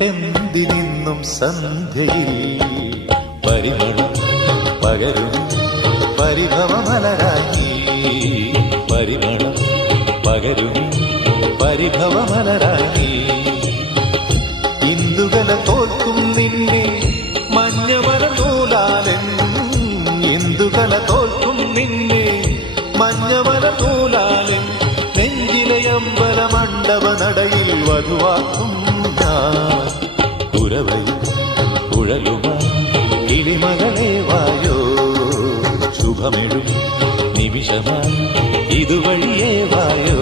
തൊട്ടെന്തിനിന്നും സന്ധ്യയിൽ പരിമളം പകരും പരിഭവമലരായി പരിമളം പകരും പരിഭവമലരായി ഇന്ദുകല തോൽക്കും നിന്നെ മഞ്ഞമല നൂലാലൻ ഇന്ദുകല തോൽക്കും നിന്നെ മഞ്ഞമല നൂലാലൻ നെഞ്ചിലെ അമ്പല മണ്ഡപ നടയിൽ വധുവാക്കും ഞാൻ കുരവയും കുഴലുമാ കിളിമകളെ വായോ ശുഭമെഴും നിമിഷമായി ഇതുവഴിയേ വായോ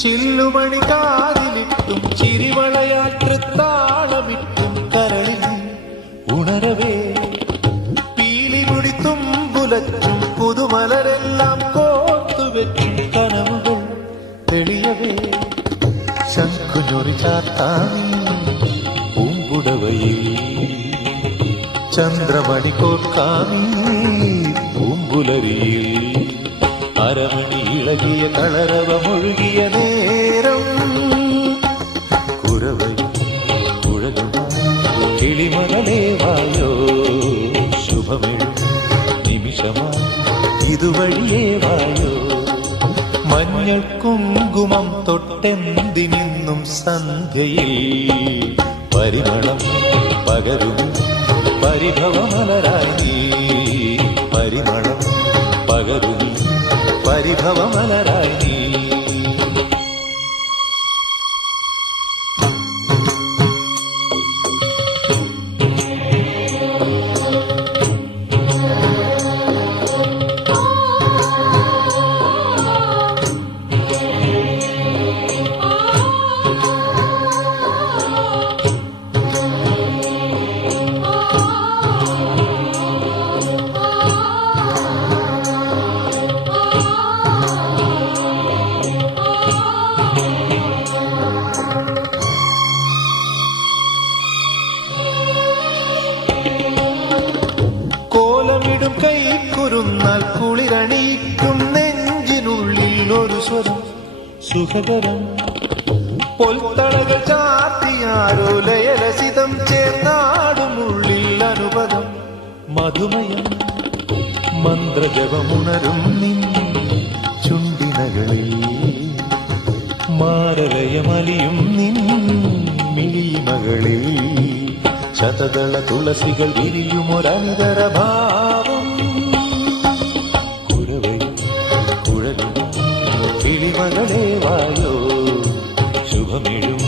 ചില്ലുമണി കാതിലിട്ടും ചിരിവളയാത്രത്താളമിട്ടും കരളിൽ ഉണരവേ പീലിമുടി തുമ്പുലച്ചും പുതുമലരെല്ലാം കോത്തുവെച്ചും കനവുകൾ തെളിയവേ ശംഖുഞ്ഞൊറി ചാത്താൻ പൂമ്പുടവയിൽ ചന്ദ്രമണി കോർക്കാമീ പൂമ്പുലരിയിൽ അരമണി ഇളകിയ കളരവമൊഴുകിയ നേരം കുരവയും കുഴലുമാ കിളിമകളെ വായോ ശുഭമെഴും നിമിഷമാ ഇതുവഴിയേ വായോ മഞ്ഞൾ കുങ്കുമം തൊട്ടെന്തിനിന്നും സന്ധ്യയിൽ പരിമളം പകരും പരിഭവമലരായി പരിമളം പകരും പരിഭവമലരായി കോലമിടും കൈക്കുരുന്നാൽ കുളിരണിയിക്കും നെഞ്ചിനുള്ളിൽ ഒരു സ്വരം സുഖകരം പൊൽത്തളകൾ ചാർത്തിയാരോ ലയരസിതം ചേർന്നാടുമുള്ളിൽ അനുപദം മധുമയം മന്ത്രജപമുണരും നിൻ ചുണ്ടിനകളിൽ മാരലയമലിയും നിൻ മിഴിമകളിൽ ശതദള തുളസികൾ വിരിയുമൊരനിതര ഭാവം കുരവയും കുഴലും കിളിമകളെ വായോ ശുഭമെഴും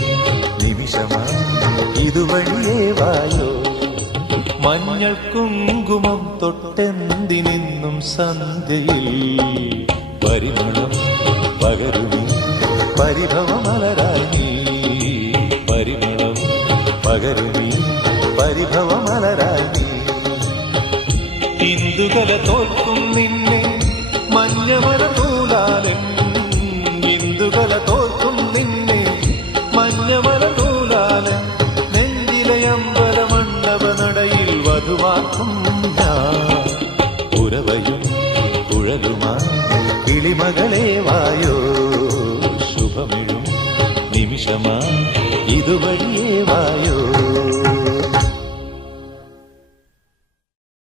നിമിഷമാ ഇതുവഴിയേ വായോ മഞ്ഞൾ കുങ്കുമം തൊട്ടെന്തിനിന്നും സന്ധ്യയിൽ പരിമളം പകരുമി പരിഭവമലരായി പരിമളം പകരുമി പരിഭവമലരായി ഇന്ദുകല തോൽക്കും നിന്നെ മഞ്ഞമല നൂലാലൻ ഇന്ദുകല തോൽക്കും നിന്നെ മഞ്ഞമല നൂലാലൻ നെഞ്ചിലെ അമ്പല മണ്ഡപ നടയിൽ വധുവാക്കും ഞാൻ ഉരവയും കുഴലുമാ കിളിമകളെ വായോ ശുഭമെഴും നിമിഷമാ ഇതുവഴിയേ വായോ